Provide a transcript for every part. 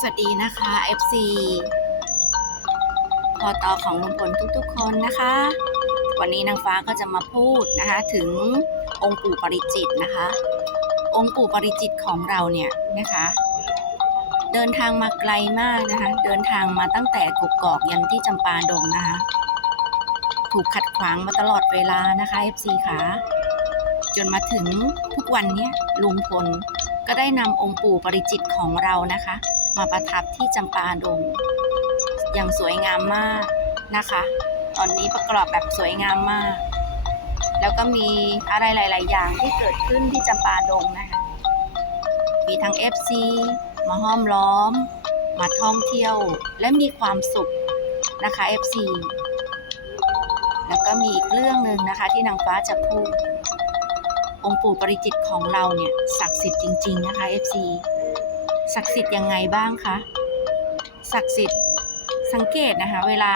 สวัสดีนะคะ FC พอตอของลุงพลทุกๆ คนนะคะ วันนี้นางฟ้าก็จะมาพูดนะคะถึงองค์ปู่ปริจิตนะคะ องค์ปู่ปริจิตของเราเนี่ยนะคะ เดินทางมาไกลมากนะคะ เดินทางมาตั้งแต่กกอกยันที่จำปาดงนะคะ ถูกขัดขวางมาตลอดเวลานะคะ FC ค่ะจนมาถึงทุกวันนี้ลุงพลก็ได้นำองค์ปู่ปริจิตของเรานะคะ มาประทับที่จำปาดงอย่างสวยงามมากนะคะ ตอนนี้ประกอบแบบสวยงามมาก แล้วก็มีอะไรหลาย ๆ อย่างที่เกิดขึ้นที่จำปาดงนะคะ มีทั้ง FC มาห้อมล้อม มาท่องเที่ยวและมีความสุขนะคะ FC แล้วก็มีอีกเรื่องหนึ่งนะคะที่นางฟ้าจะพูดองค์ปู่ปริจิตของเราเนี่ยศักดิ์สิทธิ์จริง ๆ นะคะ FC ศักดิ์สิทธิ์ยังไงบ้างคะศักดิ์สิทธิ์สังเกตนะคะ เวลา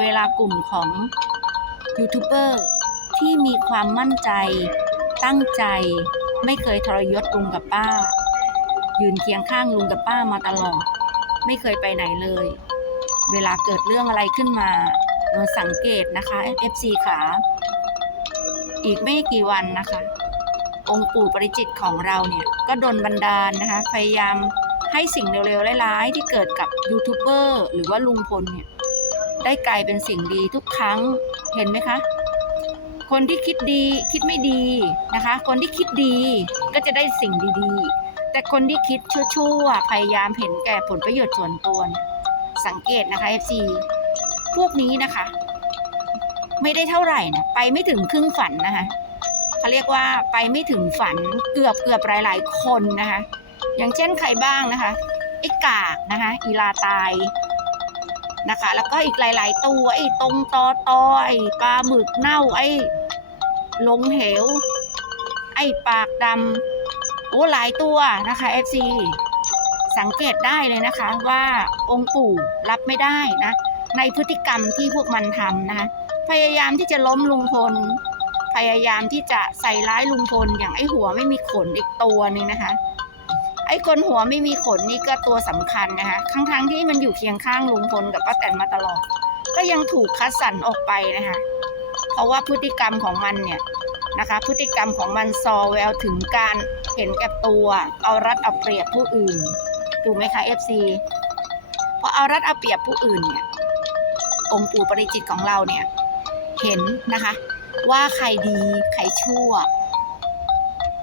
เวลากลุ่มของยูทูบเบอร์ที่มีความมั่นใจ ตั้งใจไม่เคยทรยศลุงกับป้า ยืนเคียงข้างลุงกับป้ามาตลอด ไม่เคยไปไหนเลย เวลาเกิดเรื่องอะไรขึ้นมาเราสังเกตนะคะ FC ขาอีกไม่กี่วันนะคะ องค์ปู่ปริจิตของเราเนี่ยก็ดนบันดาลนะคะพยายามให้สิ่งเร็วๆร้ายๆที่เกิดกับยูทูบเบอร์หรือว่าลุงพลเนี่ยได้กลายเป็นสิ่งดีทุกครั้งเห็นไหมคะ คนที่คิดดีคิดไม่ดีนะคะ คนที่คิดดีก็จะได้สิ่งดีๆ แต่คนที่คิดชั่วๆพยายามเห็นแก่ผลประโยชน์ส่วนตัวเนี่ยสังเกตนะคะ FC พวกนี้นะคะ ไม่ได้เท่าไหร่นะไปไม่ถึงครึ่งฝันนะคะ เขาเรียกว่าไปไม่ถึงฝันเกือบเกือบหลาย ๆ คนนะคะ อย่างเช่นใครบ้างนะคะไอ้กากนะคะอีลาตายนะคะ แล้วก็อีกหลาย ๆ ตัวไอ้ตรงตอตอไอ้ปลาหมึกเน่าไอ้ลงเหว ไอ้ปากดำโอ้หลายตัวนะคะ FC สังเกตได้เลยนะคะว่าองค์ปู่รับไม่ได้นะในพฤติกรรมที่พวกมันทำนะคะพยายามที่จะล้มลุงพล พยายามที่จะใส่ร้ายลุงพลอย่างไอ้หัวไม่มีขนอีกตัวหนึ่งนะคะ ไอ้คนหัวไม่มีขนนี่ก็ตัวสำคัญนะคะทั้งๆที่มันอยู่เคียงข้างลุงพลกับป้าแตนมาตลอด ก็ยังถูกคัดสรรออกไปนะคะ เพราะว่าพฤติกรรมของมันเนี่ยนะคะ พฤติกรรมของมันซอแววถึงการเห็นแก่ตัว เอารัดเอาเปรียบผู้อื่นถูกไหมคะ FC พอเอารัดเอาเปรียบผู้อื่นเนี่ยองค์ปู่ปริจิตของเราเนี่ยเห็นนะคะ ว่าใครดีใครชั่ว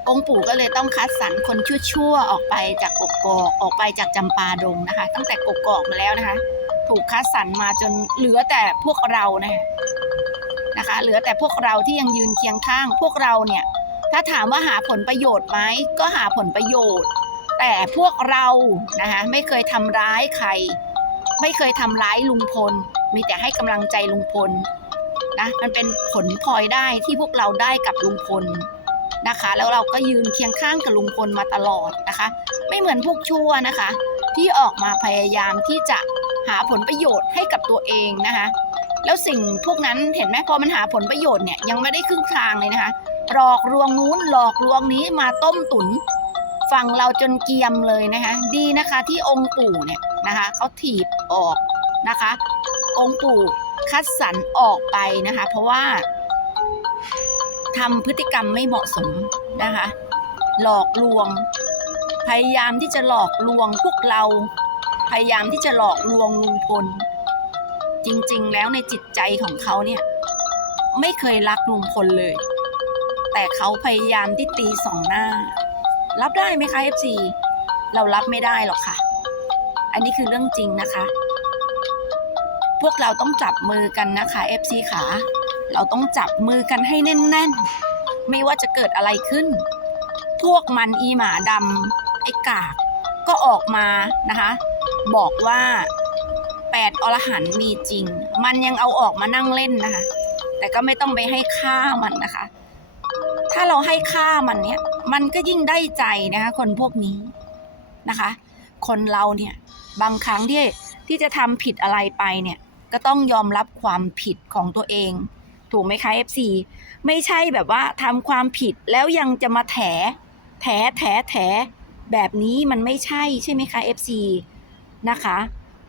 องค์ปู่ก็เลยต้องคัดสรรคนชั่วๆออกไปจากกกอกออกไปจากจำปาดงนะคะ ตั้งแต่กกอกมาแล้วนะคะ ถูกคัดสรรมาจนเหลือแต่พวกเรานะคะนะคะ เหลือแต่พวกเราที่ยังยืนเคียงข้าง พวกเราเนี่ย ถ้าถามว่าหาผลประโยชน์ไหมก็หาผลประโยชน์ แต่พวกเรานะคะไม่เคยทำร้ายใคร ไม่เคยทำร้ายลุงพล มีแต่ให้กำลังใจลุงพล นะ มันเป็นผลพลอยได้ที่พวกเราได้กับลุงพลนะคะ แล้วเราก็ยืนเคียงข้างกับลุงพลมาตลอดนะคะ ไม่เหมือนพวกชั่วนะคะ ที่ออกมาพยายามที่จะหาผลประโยชน์ให้กับตัวเองนะคะ แล้วสิ่งพวกนั้นเห็นไหมพอมันหาผลประโยชน์เนี่ยยังไม่ได้ครึ่งทางเลยนะคะหลอกลวงนู้นหลอกลวงนี้มาต้มตุนฝั่งเราจนเกียมเลยนะคะ ดีนะคะที่องค์ปู่เนี่ยนะคะเขาถีบออกนะคะ องค์ปู่ คัดสรรออกไปนะคะ เพราะว่าทำพฤติกรรมไม่เหมาะสมนะคะ หลอกลวง พยายามที่จะหลอกลวงพวกเรา พยายามที่จะหลอกลวงลุงพล จริงๆ แล้วในจิตใจของเขาเนี่ยไม่เคยรักลุงพลเลย แต่เขาพยายามที่ตีสองหน้า รับได้ไหมคะ FC เรารับไม่ได้หรอกค่ะ อันนี้คือเรื่องจริงนะคะ พวกเราต้องจับมือกันนะคะ FC ขาเราต้องจับมือกันให้แน่นๆ ไม่ว่าจะเกิดอะไรขึ้น พวกมันอีหมาดำไอ้กาก ก็ออกมานะคะ บอกว่าแปดอรหันมีจริง มันยังเอาออกมานั่งเล่นนะคะ แต่ก็ไม่ต้องไปให้ค่ามันนะคะ ถ้าเราให้ค่ามันเนี่ย มันก็ยิ่งได้ใจนะคะ คนพวกนี้นะคะ คนเราเนี่ย บางครั้งที่ที่จะทำผิดอะไรไปเนี่ย ก็ต้องยอมรับความผิดของตัวเอง ถูกไหมคะ FC ไม่ใช่แบบว่าทำความผิดแล้วยังจะมาแถ แถแถแถแบบนี้มันไม่ใช่ใช่ไหมคะ FC นะคะ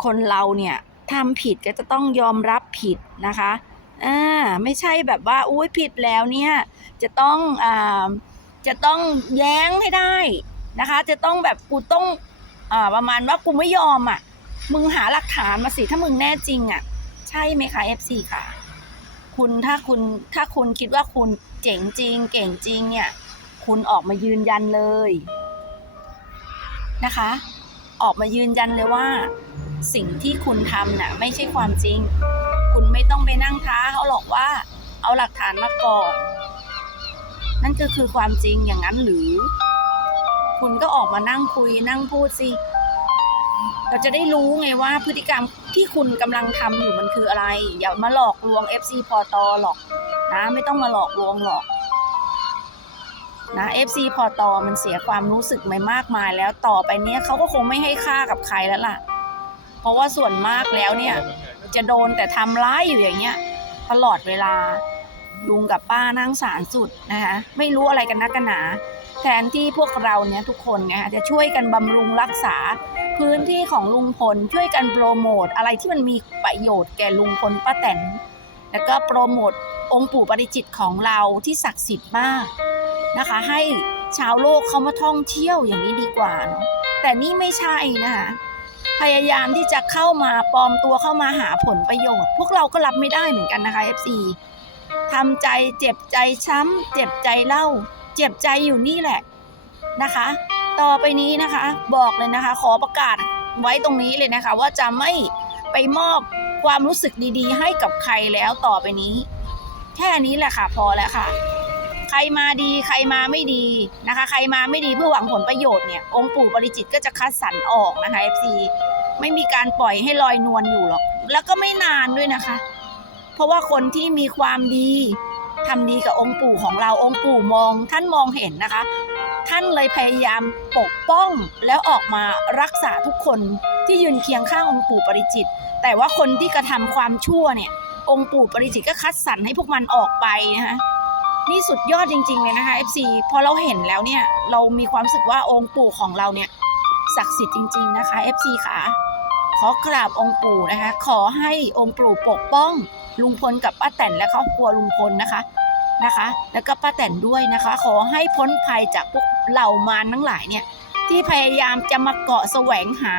คนเราเนี่ยทำผิดก็จะต้องยอมรับผิดนะคะอ่าไม่ใช่แบบว่าอุ้ยผิดแล้วเนี่ยจะต้องอ่าจะต้องแย้งให้ได้นะคะ จะต้องแบบกูต้องอ่าประมาณว่ากูไม่ยอมอะ มึงหาหลักฐานมาสิถ้ามึงแน่จริงอะ ใช่ไหมคะ FC ค่ะ คุณถ้าคุณถ้าคุณคิดว่าคุณเจ๋งจริง เก่งจริงเนี่ย คุณออกมายืนยันเลยนะคะ ออกมายืนยันเลยว่า สิ่งที่คุณทำน่ะไม่ใช่ความจริง คุณไม่ต้องไปนั่งท้าเขาหรอกว่า เอาหลักฐานมาก่อน นั่นก็คือความจริงอย่างนั้นหรือ คุณก็ออกมานั่งคุยนั่งพูดสิเราจะได้รู้ไงว่าพฤติกรรม ที่คุณกำลังทำอยู่มันคืออะไร อย่ามาหลอกลวง FC พอตอหรอกนะไม่ต้องมาหลอกลวงหรอกนะ FC พอตอมันเสียความรู้สึกไปมากมายแล้วต่อไปเนี้ยเขาก็คงไม่ให้ค่ากับใครแล้วล่ะ เพราะว่าส่วนมากแล้วเนี่ยจะโดนแต่ทำร้ายอยู่อย่างเงี้ยตลอดเวลา ลุงกับป้านั่งสารสุดนะคะไม่รู้อะไรกันนักกันหนา แทนที่พวกเราเนี่ยทุกคนเนี่ยจะช่วยกันบำรุงรักษา พื้นที่ของลุงพลช่วยกันโปรโมทอะไรที่มันมีประโยชน์แก่ลุงพลป้าแตนแล้วก็โปรโมทองค์ปู่ปริจิตของเราที่ศักดิ์สิทธิ์มากนะคะ ให้ชาวโลกเขามาท่องเที่ยวอย่างนี้ดีกว่าเนาะแต่นี่ไม่ใช่นะคะพยายามที่จะเข้ามาปลอมตัวเข้ามาหาผลประโยชน์ พวกเราก็รับไม่ได้เหมือนกันนะคะ FC ทำใจเจ็บใจช้ำ เจ็บใจเล่า เจ็บใจอยู่นี่แหละนะคะ ต่อไปนี้นะคะบอกเลยนะคะ ขอประกาศไว้ตรงนี้เลยนะคะ ว่าจะไม่ไปมอบความรู้สึกดีๆ ให้กับใครแล้วต่อไปนี้ แค่นี้แหละค่ะพอแล้วค่ะ ใครมาดีใครมาไม่ดีนะคะ ใครมาไม่ดีเพื่อหวังผลประโยชน์เนี่ยองค์ปู่บริจิตก็จะคัดสรรออกนะคะ FC ไม่มีการปล่อยให้ลอยนวลอยู่หรอก แล้วก็ไม่นานด้วยนะคะ ราะว่าคนที่มีความดีทำดีกับองค์ปู่ของเราองค์ปู่มอง ท่านมองเห็นนะคะ ท่านเลยพยายามปกป้องแล้วออกมารักษาทุกคนที่ยืนเคียงข้างองค์ปู่ปริจิต แต่ว่าคนที่กระทำความชั่วเนี่ยองค์ปู่ปริจิตก็คัดสรรให้พวกมันออกไปนะคะนี่สุดยอดจริง ๆ เลยนะคะ FC พอเราเห็นแล้วเนี่ย เรามีความรู้สึกว่าองค์ปู่ของเราเนี่ยศักดิ์สิทธิ์จริง ๆ นะคะ FC ค่ะ ขอกราบองค์ปู่นะคะ ขอให้องค์ปู่ปกป้องลุงพลกับป้าแตนและครอบครัวลุงพลนะคะนะคะ แล้วก็ป้าแตนด้วยนะคะ ขอให้พ้นภัยจากพวกเหล่ามารทั้งหลายเนี่ยที่พยายามจะมาเกาะแสวงหา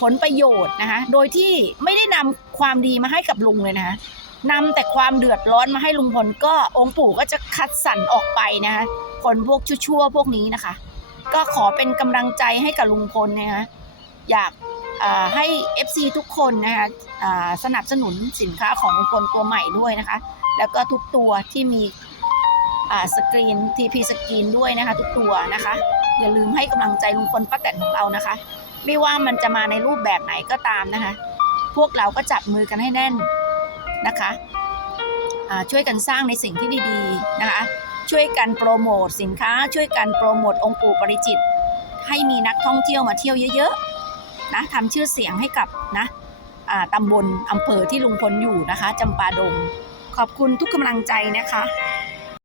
ผลประโยชน์นะคะ โดยที่ไม่ได้นำความดีมาให้กับลุงเลยนะคะนำแต่ความเดือดร้อนมาให้ลุงพลก็องค์ปู่ก็จะคัดสรรออกไปนะคะคนพวกชั่วๆพวกนี้นะคะ ก็ขอเป็นกำลังใจให้กับลุงพลนะคะอยาก ให้ FC ทุกคนนะคะสนับสนุนสินค้าของลุงพลตัวใหม่ด้วยนะคะ แล้วก็ทุกตัวที่มีสกรีน TP สกรีนด้วยนะคะ ทุกตัวนะคะ อย่าลืมให้กำลังใจลุงพลป้าแตนของเรานะคะ ไม่ว่ามันจะมาในรูปแบบไหนก็ตามนะคะ พวกเราก็จับมือกันให้แน่นนะคะช่วยกันสร้างในสิ่งที่ดีๆนะคะ ช่วยกันโปรโมทสินค้า ช่วยกันโปรโมทองค์ปู่ปริจิต ให้มีนักท่องเที่ยวมาเที่ยวเยอะๆ นะทำชื่อเสียงให้กับนะอ่าตำบลอำเภอที่ลุงพลอยู่นะคะจำปาดง ขอบคุณทุกกำลังใจนะคะ